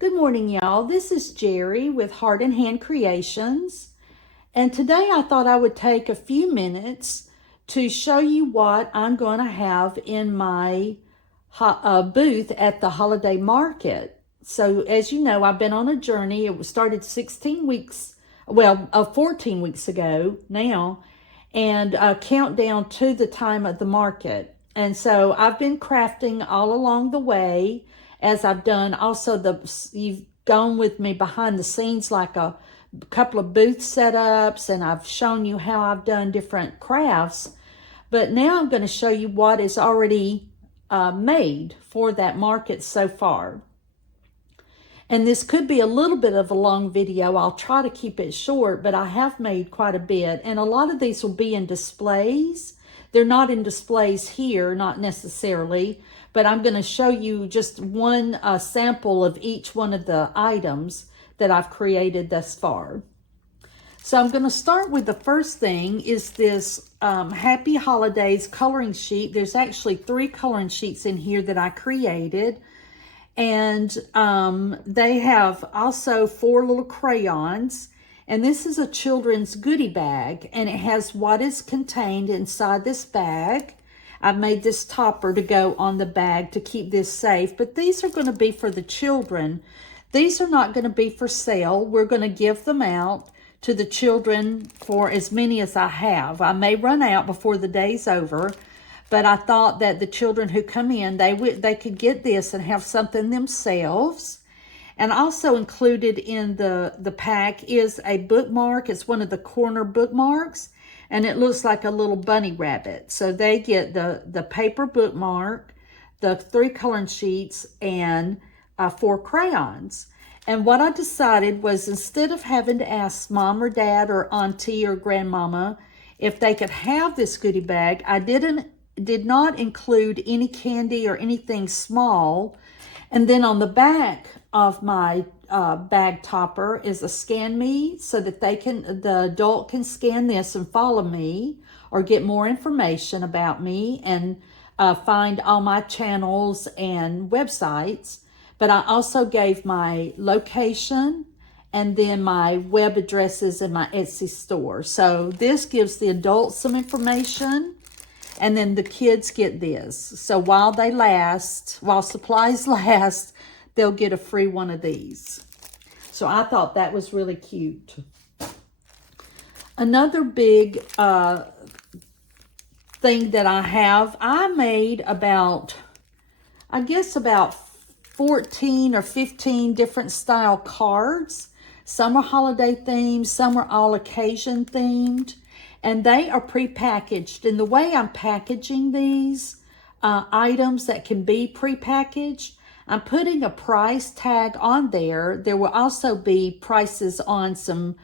Good morning, y'all. This is Jerry with Heart and Hand Creations. And today I thought I would take a few minutes to show you what I'm going to have in my booth at the holiday market. So as you know, I've been on a journey. It started 14 weeks ago now, and a countdown to the time of the market. And so I've been crafting all along the way as I've done. Also, you've gone with me behind the scenes like a couple of booth setups, and I've shown you how I've done different crafts. But now I'm going to show you what is already made for that market so far. And this could be a little bit of a long video. I'll try to keep it short, but I have made quite a bit. And a lot of these will be in displays. They're not in displays here, not necessarily, but I'm going to show you just one sample of each one of the items that I've created thus far. So I'm going to start with the first thing is this Happy Holidays coloring sheet. There's actually 3 coloring sheets in here that I created. And they have also 4 little crayons. And this is a children's goodie bag. And it has what is contained inside this bag. I've made this topper to go on the bag to keep this safe. But these are going to be for the children. These are not going to be for sale. We're going to give them out to the children for as many as I have. I may run out before the day's over. But I thought that the children who come in, they could get this and have something themselves. And also included in the pack is a bookmark. It's one of the corner bookmarks. And it looks like a little bunny rabbit. So they get the paper bookmark, the 3 coloring sheets, and 4 crayons. And what I decided was, instead of having to ask mom or dad or auntie or grandmama if they could have this goodie bag, I did not include any candy or anything small. And then on the back of my bag topper is a Scan Me, so that the adult can scan this and follow me or get more information about me and find all my channels and websites. But I also gave my location and then my web addresses and my Etsy store. So this gives the adults some information. And then the kids get this. So while supplies last, they'll get a free one of these. So I thought that was really cute. Another big thing that I made about 14 or 15 different style cards. Some are holiday themed, some are all occasion themed. And they are pre-packaged. And the way I'm packaging these items that can be pre-packaged, I'm putting a price tag on there. There will also be prices on some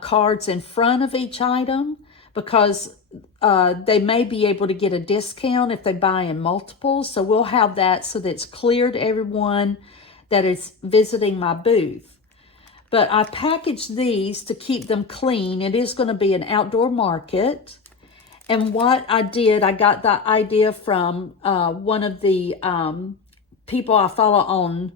cards in front of each item, because they may be able to get a discount if they buy in multiples. So we'll have that so that it's clear to everyone that is visiting my booth. But I packaged these to keep them clean. It is going to be an outdoor market. And what I did, I got that idea from one of the people I follow on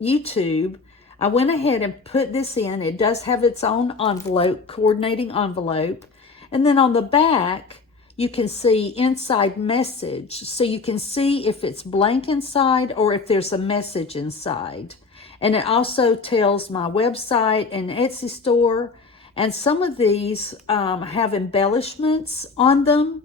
YouTube. I went ahead and put this in. It does have its own envelope, coordinating envelope. And then on the back, you can see inside message. So you can see if it's blank inside or if there's a message inside. And it also tells my website and Etsy store. And some of these have embellishments on them.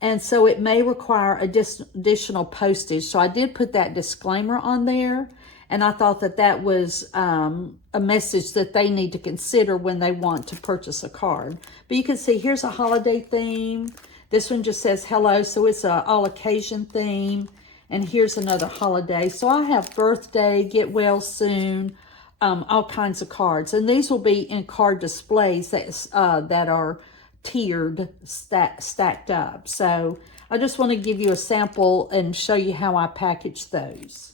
And so it may require additional postage. So I did put that disclaimer on there. And I thought that that was a message that they need to consider when they want to purchase a card. But you can see here's a holiday theme. This one just says hello. So it's an all occasion theme. And here's another holiday. So I have birthday, get well soon, all kinds of cards. And these will be in card displays that are tiered, stacked up. So I just want to give you a sample and show you how I package those.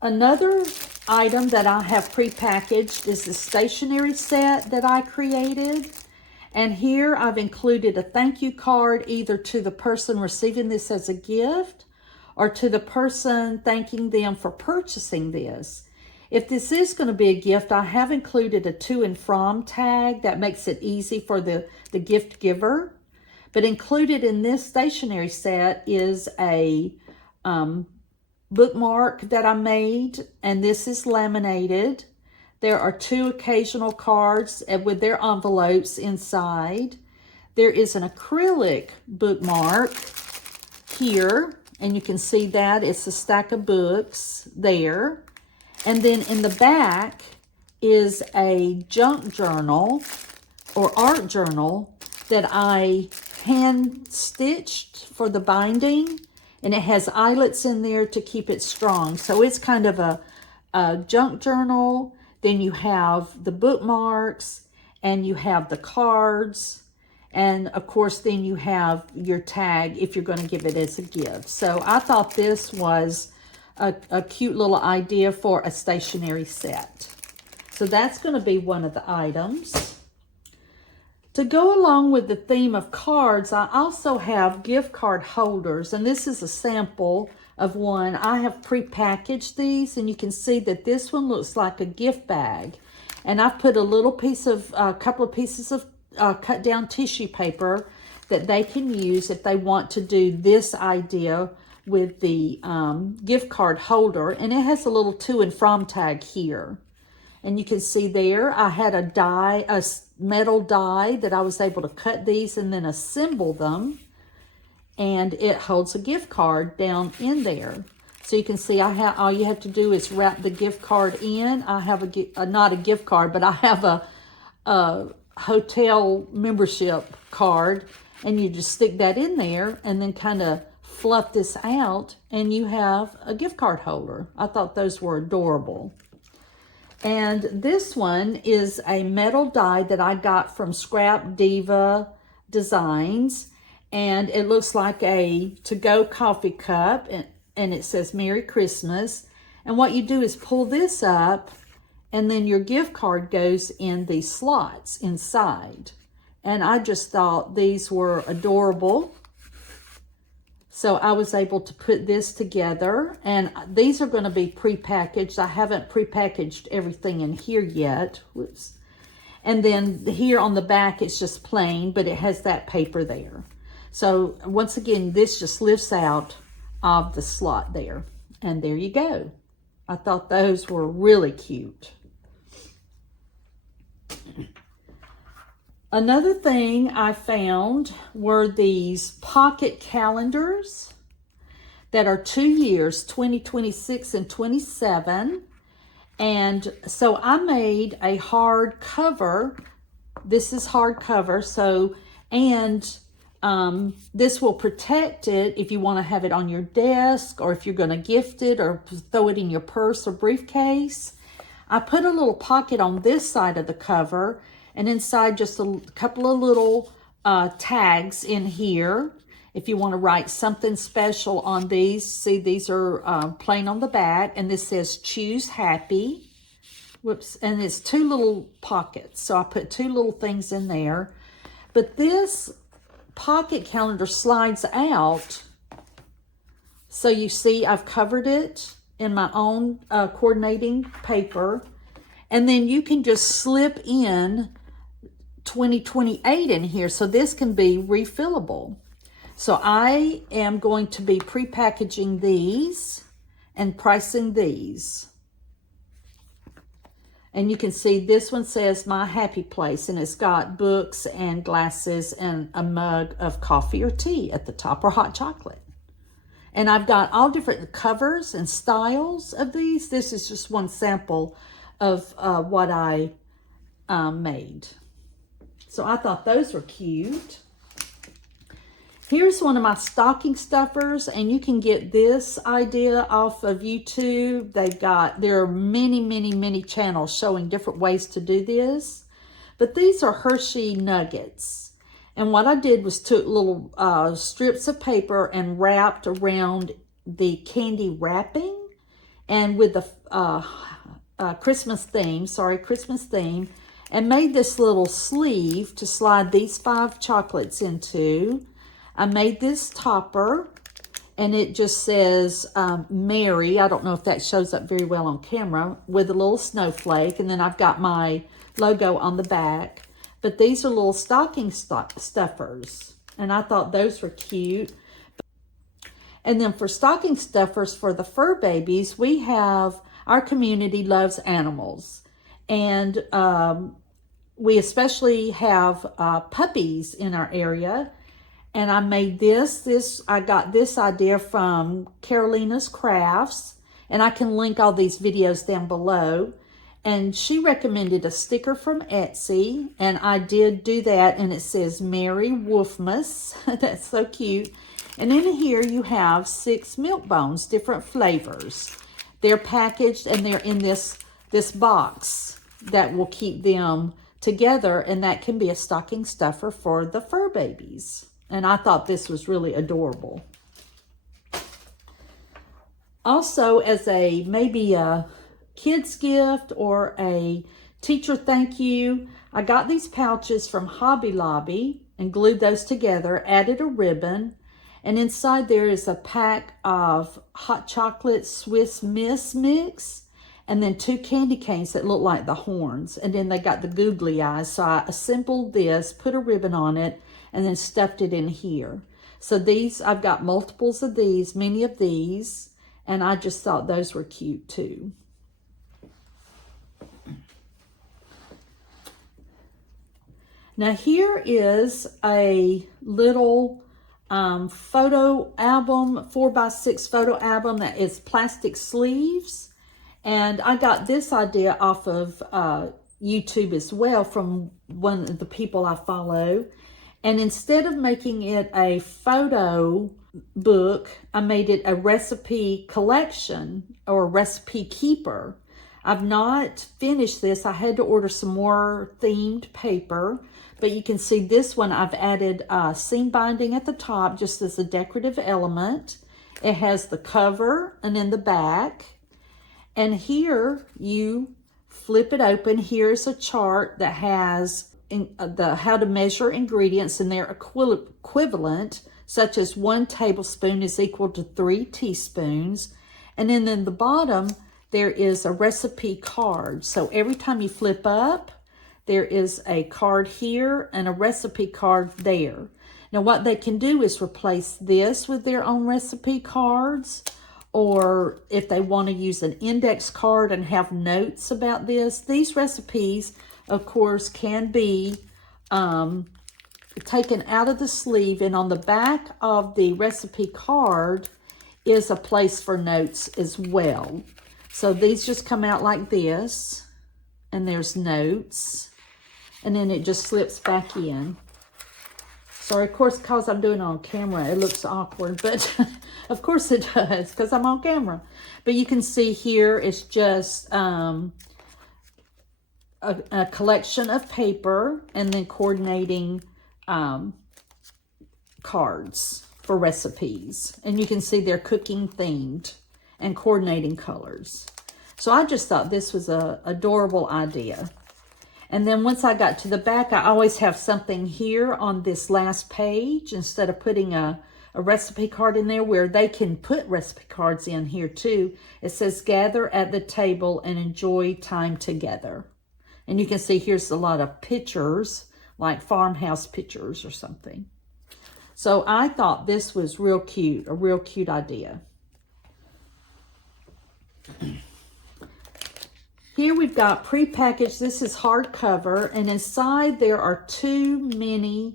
Another item that I have prepackaged is the stationery set that I created. And here I've included a thank you card either to the person receiving this as a gift or to the person thanking them for purchasing this. If this is going to be a gift, I have included a to and from tag that makes it easy for the gift giver. But included in this stationery set is a bookmark that I made, and this is laminated. There are 2 occasional cards with their envelopes inside. There is an acrylic bookmark here, and you can see that it's a stack of books there. And then in the back is a junk journal or art journal that I hand stitched for the binding, and it has eyelets in there to keep it strong. So it's kind of a junk journal. Then you have the bookmarks, and you have the cards, and of course then you have your tag if you're going to give it as a gift. So I thought this was a cute little idea for a stationery set. So that's going to be one of the items. To go along with the theme of cards, I also have gift card holders, and this is a sample of one. I have pre-packaged these, and you can see that this one looks like a gift bag. And I've put a little piece of, a couple of pieces of cut down tissue paper that they can use if they want to do this idea with the gift card holder. And it has a little to and from tag here. And you can see there, I had a die, a metal die that I was able to cut these and then assemble them. And it holds a gift card down in there. So you can see all you have to do is wrap the gift card in. I have not a gift card, but I have a hotel membership card. And you just stick that in there and then kind of fluff this out, and you have a gift card holder. I thought those were adorable. And this one is a metal die that I got from Scrap Diva Designs. And it looks like a to-go coffee cup, and it says Merry Christmas. And what you do is pull this up, and then your gift card goes in these slots inside. And I just thought these were adorable. So I was able to put this together, and these are going to be pre-packaged. I haven't pre-packaged everything in here yet. Whoops. And then here on the back, it's just plain, but it has that paper there. So once again, this just lifts out of the slot there. And there you go. I thought those were really cute. Another thing I found were these pocket calendars that are 2 years, 2026 and 27. And so I made a hard cover. This is hard cover. So, and this will protect it if you want to have it on your desk, or if you're going to gift it or throw it in your purse or briefcase. I put a little pocket on this side of the cover, and inside just a couple of little tags in here. If you want to write something special on these, see these are plain on the back, and this says choose happy. Whoops, and it's 2 little pockets. So I put 2 little things in there. But this pocket calendar slides out. So you see I've covered it in my own coordinating paper. And then you can just slip in 2028 in here. So this can be refillable. So I am going to be pre-packaging these and pricing these. And you can see this one says My Happy Place, and it's got books and glasses and a mug of coffee or tea at the top, or hot chocolate. And I've got all different covers and styles of these. This is just one sample of what I made. So I thought those were cute. Here's one of my stocking stuffers, and you can get this idea off of YouTube. There are many, many, many channels showing different ways to do this. But these are Hershey nuggets. And what I did was took little strips of paper and wrapped around the candy wrapping. And with the Christmas theme, and made this little sleeve to slide these 5 chocolates into. I made this topper, And it just says Mary. I don't know if that shows up very well on camera, with a little snowflake. And then I've got my logo on the back. But these are little stocking stuffers. And I thought those were cute. And then for stocking stuffers for the fur babies, we have, our community loves animals. And we especially have puppies in our area. And I made I got this idea from Carolina's Crafts. And I can link all these videos down below. And she recommended a sticker from Etsy. And I did do that. And it says Mary Wolfmas. That's so cute. And in here you have 6 milk bones, different flavors. They're packaged and they're in this box that will keep them together. And that can be a stocking stuffer for the fur babies. And I thought this was really adorable. Also, as maybe a kid's gift or a teacher thank you, I got these pouches from Hobby Lobby and glued those together, added a ribbon, and inside there is a pack of hot chocolate Swiss Miss mix, and then 2 candy canes that look like the horns. And then they got the googly eyes. So I assembled this, put a ribbon on it, and then stuffed it in here. So these, I've got multiples of these, many of these, and I just thought those were cute too. Now here is a little photo album, 4x6 photo album that is plastic sleeves. And I got this idea off of YouTube as well from one of the people I follow. And instead of making it a photo book, I made it a recipe collection or a recipe keeper. I've not finished this. I had to order some more themed paper. But you can see this one, I've added seam binding at the top just as a decorative element. It has the cover and in the back. And here you flip it open. Here's a chart that has how to measure ingredients and their equivalent, such as 1 tablespoon is equal to 3 teaspoons. And then in the bottom, there is a recipe card. So every time you flip up, there is a card here and a recipe card there. Now what they can do is replace this with their own recipe cards, or if they want to use an index card and have notes about this. These recipes, of course, can be taken out of the sleeve, and on the back of the recipe card is a place for notes as well. So these just come out like this, and there's notes. And then it just slips back in. Sorry, of course, because I'm doing it on camera, it looks awkward. But of course it does, because I'm on camera. But you can see here, it's just a collection of paper and then coordinating cards for recipes. And you can see they're cooking themed and coordinating colors. So I just thought this was an adorable idea. And then once I got to the back, I always have something here on this last page instead of putting a recipe card in there, where they can put recipe cards in here too. It says, gather at the table and enjoy time together. And you can see here's a lot of pictures, like farmhouse pictures or something. So I thought this was real cute, a real cute idea. Here we've got prepackaged, this is hardcover, and inside there are 2 mini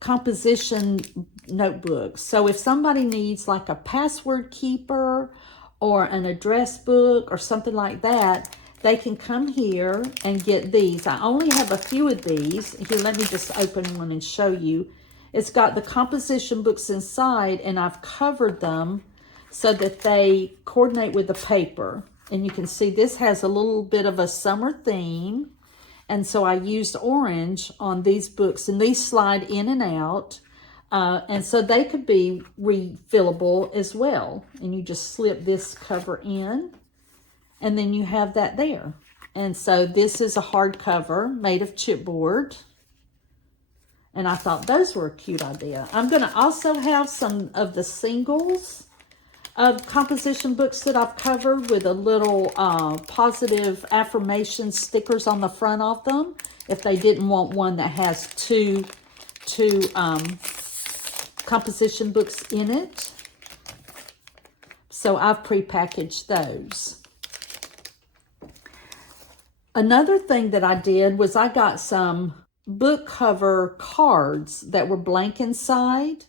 composition notebooks. So if somebody needs like a password keeper or an address book or something like that, they can come here and get these. I only have a few of these. Here, let me just open one and show you. It's got the composition books inside, and I've covered them so that they coordinate with the paper. And you can see this has a little bit of a summer theme. And so I used orange on these books, and these slide in and out. And so they could be refillable as well. And you just slip this cover in, and then you have that there. And so this is a hardcover made of chipboard. And I thought those were a cute idea. I'm going to also have some of the singles of composition books that I've covered with a little positive affirmation stickers on the front of them, if they didn't want one that has two composition books in it. So I've prepackaged those. Another thing that I did was I got some book cover cards that were blank inside,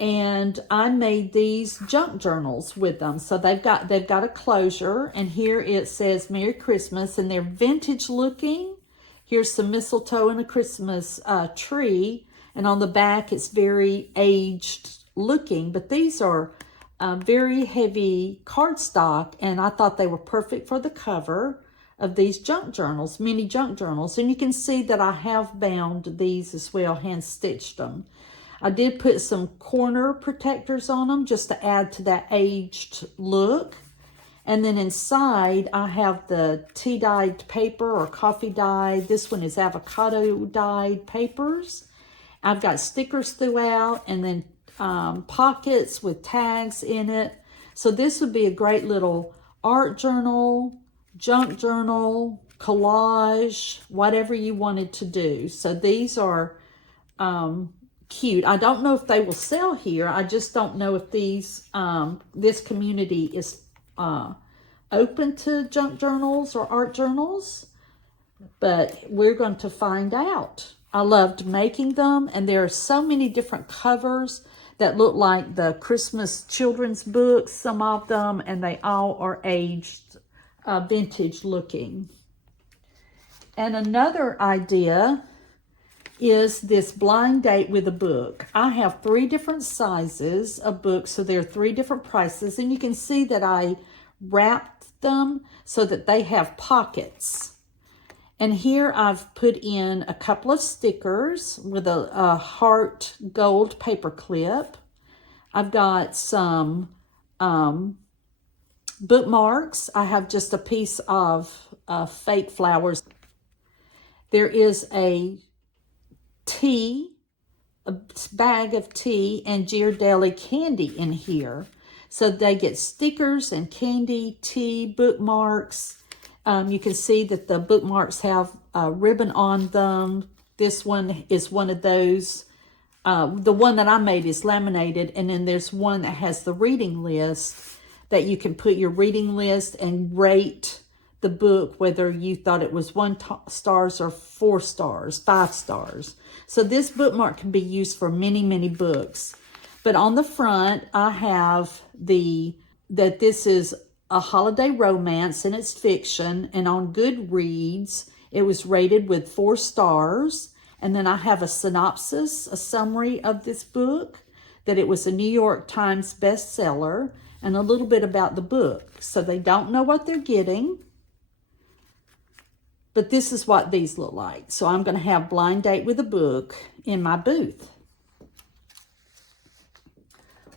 and I made these junk journals with them. So they've got a closure, and here it says Merry Christmas, and they're vintage looking. Here's some mistletoe and a Christmas tree, and on the back it's very aged looking, but these are very heavy cardstock, and I thought they were perfect for the cover of these junk journals, mini junk journals. And you can see that I have bound these as well, hand stitched them. I did put some corner protectors on them just to add to that aged look. And then inside I have the tea dyed paper or coffee dyed. This one is avocado dyed papers. I've got stickers throughout, and then pockets with tags in it. So this would be a great little art journal, junk journal, collage, whatever you wanted to do. So these are cute. I don't know if they will sell here. I just don't know if these this community is open to junk journals or art journals, but we're going to find out. I loved making them, and there are so many different covers that look like the Christmas children's books, some of them, and they all are aged, vintage looking. And another idea is this blind date with a book. I have 3 different sizes of books, so there are 3 different prices, and you can see that I wrapped them so that they have pockets. And here I've put in a couple of stickers with a heart gold paper clip. I've got some bookmarks. I have just a piece of fake flowers. There is a bag of tea and Ghirardelli candy in here. So they get stickers and candy, tea, bookmarks. You can see that the bookmarks have a ribbon on them. This one is one of those. The one that I made is laminated, and then there's one that has the reading list that you can put your reading list and rate the book, whether you thought it was 1 stars or 4 stars, 5 stars. So this bookmark can be used for many, many books. But on the front, I have that this is a holiday romance and it's fiction, and on Goodreads it was rated with 4 stars. And then I have a synopsis, a summary of this book, that it was a New York Times bestseller, and a little bit about the book. So they don't know what they're getting, but this is what these look like. So I'm going to have Blind Date with a Book in my booth.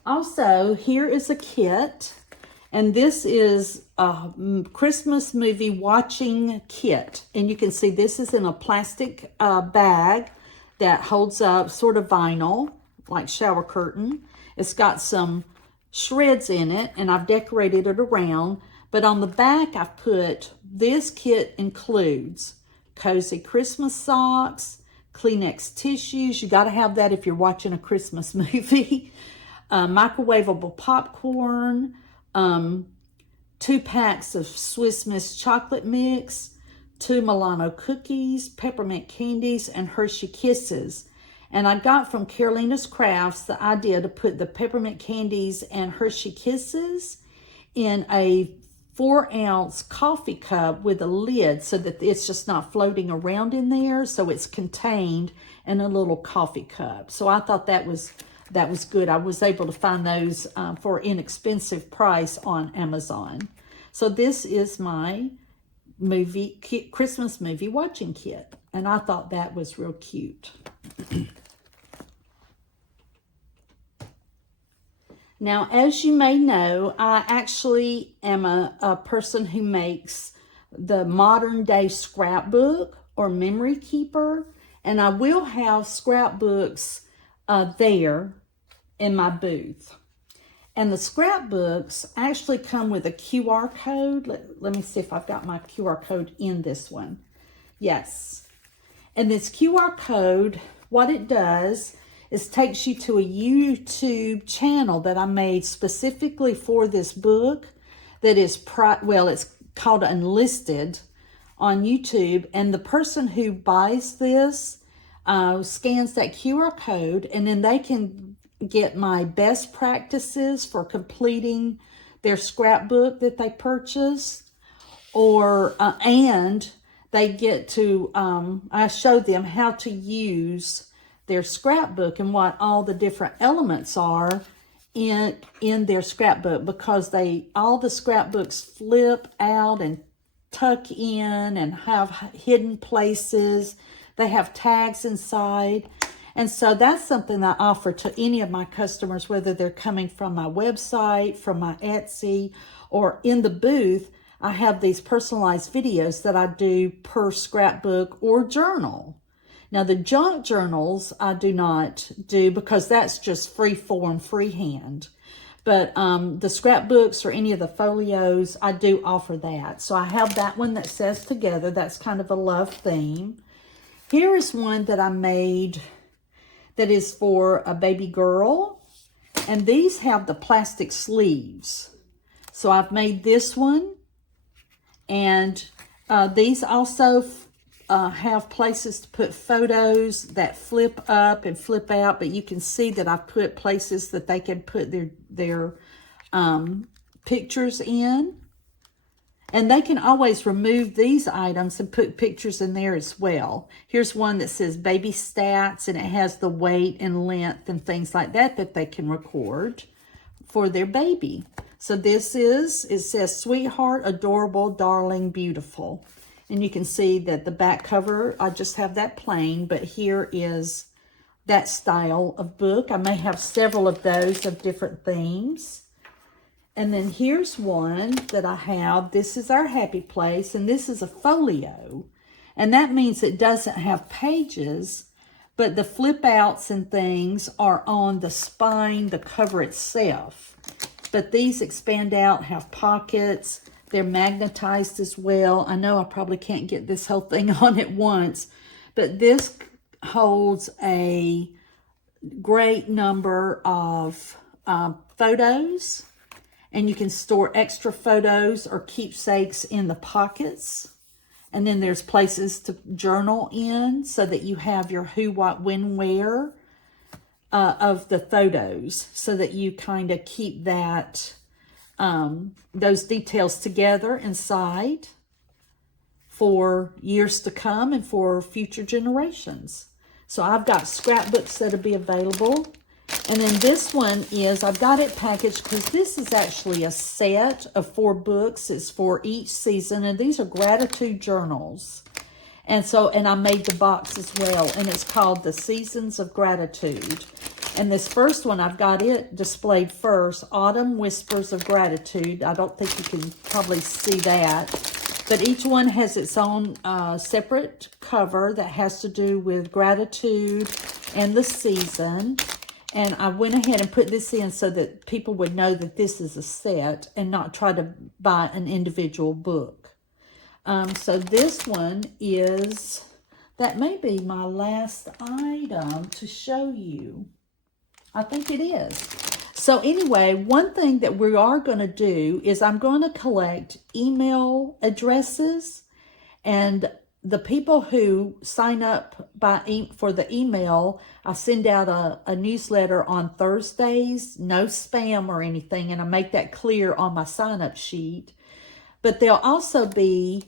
Also, here is a kit. And this is a Christmas movie watching kit. And you can see this is in a plastic bag that holds up sort of vinyl, like shower curtain. It's got some shreds in it, and I've decorated it around. But on the back, I've put, this kit includes cozy Christmas socks, Kleenex tissues. You got to have that if you're watching a Christmas movie. Microwavable popcorn. 2 packs of Swiss Miss chocolate mix, 2 Milano cookies, peppermint candies, and Hershey Kisses. And I got from Carolina's Crafts the idea to put the peppermint candies and Hershey Kisses in a 4-ounce coffee cup with a lid so that it's just not floating around in there. So it's contained in a little coffee cup. So I thought that was good. I was able to find those for an inexpensive price on Amazon. So this is my Christmas movie watching kit. And I thought that was real cute. Now, as you may know, I actually am a person who makes the modern day scrapbook or memory keeper. And I will have scrapbooks there in my booth. And the scrapbooks actually come with a QR code. Let me see if I've got my QR code in this one. Yes. And this QR code, what it does is takes you to a YouTube channel that I made specifically for this book that is, it's called Unlisted on YouTube. And the person who buys this scans that QR code, and then they can get my best practices for completing their scrapbook that they purchased, or and they get to I show them how to use their scrapbook and what all the different elements are in their scrapbook, because all the scrapbooks flip out and tuck in and have hidden places. They have tags inside. And so that's something that I offer to any of my customers, whether they're coming from my website, from my Etsy, or in the booth. I have these personalized videos that I do per scrapbook or journal. Now, the junk journals I do not do because that's just free form, freehand. But the scrapbooks or any of the folios, I do offer that. So I have that one that says Together. That's kind of a love theme. Here is one that I made that is for a baby girl. And these have the plastic sleeves. So I've made this one. And these also have places to put photos that flip up and flip out. But you can see that I've put places that they can put their pictures in. And they can always remove these items and put pictures in there as well. Here's one that says baby stats, and it has the weight and length and things like that they can record for their baby. So it says sweetheart, adorable, darling, beautiful. And you can see that the back cover, I just have that plain, but here is that style of book. I may have several of those of different themes. And then here's one that I have. This is our happy place, and this is a folio. And that means it doesn't have pages, but the flip outs and things are on the spine, the cover itself. But these expand out, have pockets. They're magnetized as well. I know I probably can't get this whole thing on at once, but this holds a great number of photos. And you can store extra photos or keepsakes in the pockets. And then there's places to journal in so that you have your who, what, when, where of the photos, so that you kind of keep that those details together inside for years to come and for future generations. So I've got scrapbooks that'll be available. And then this one is, I've got it packaged because this is actually a set of 4 books. It's for each season, and these are gratitude journals. And I made the box as well, and it's called The Seasons of Gratitude. And this first one, I've got it displayed first, Autumn Whispers of Gratitude. I don't think you can probably see that. But each one has its own separate cover that has to do with gratitude and the season. And I went ahead and put this in so that people would know that this is a set and not try to buy an individual book. So this one that may be my last item to show you. I think it is. So anyway, one thing that we are going to do is I'm going to collect email addresses, and the people who sign up for the email, I send out a newsletter on Thursdays, no spam or anything, and I make that clear on my sign-up sheet. But they'll also be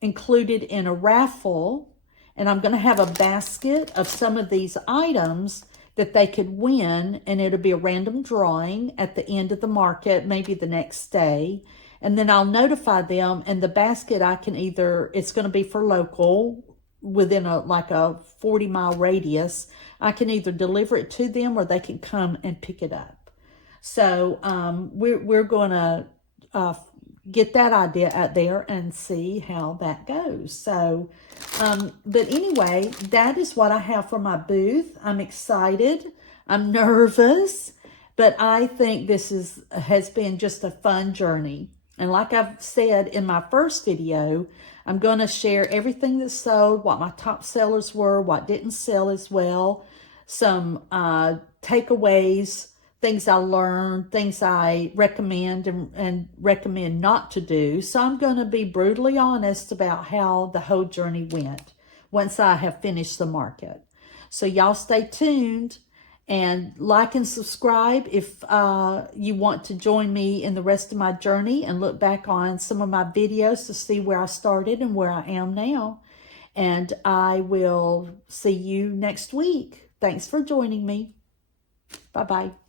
included in a raffle, and I'm going to have a basket of some of these items that they could win, and it'll be a random drawing at the end of the market, maybe the next day. And then I'll notify them, and the basket it's going to be for local, within a 40-mile radius. I can either deliver it to them or they can come and pick it up. So we're going to get that idea out there and see how that goes. So, but anyway, that is what I have for my booth. I'm excited. I'm nervous. But I think this has been just a fun journey. And like I've said in my first video, I'm going to share everything that sold, what my top sellers were, what didn't sell as well, some takeaways, things I learned, things I recommend and recommend not to do. So I'm going to be brutally honest about how the whole journey went once I have finished the market. So y'all stay tuned. And like and subscribe if you want to join me in the rest of my journey and look back on some of my videos to see where I started and where I am now. And I will see you next week. Thanks for joining me. Bye-bye.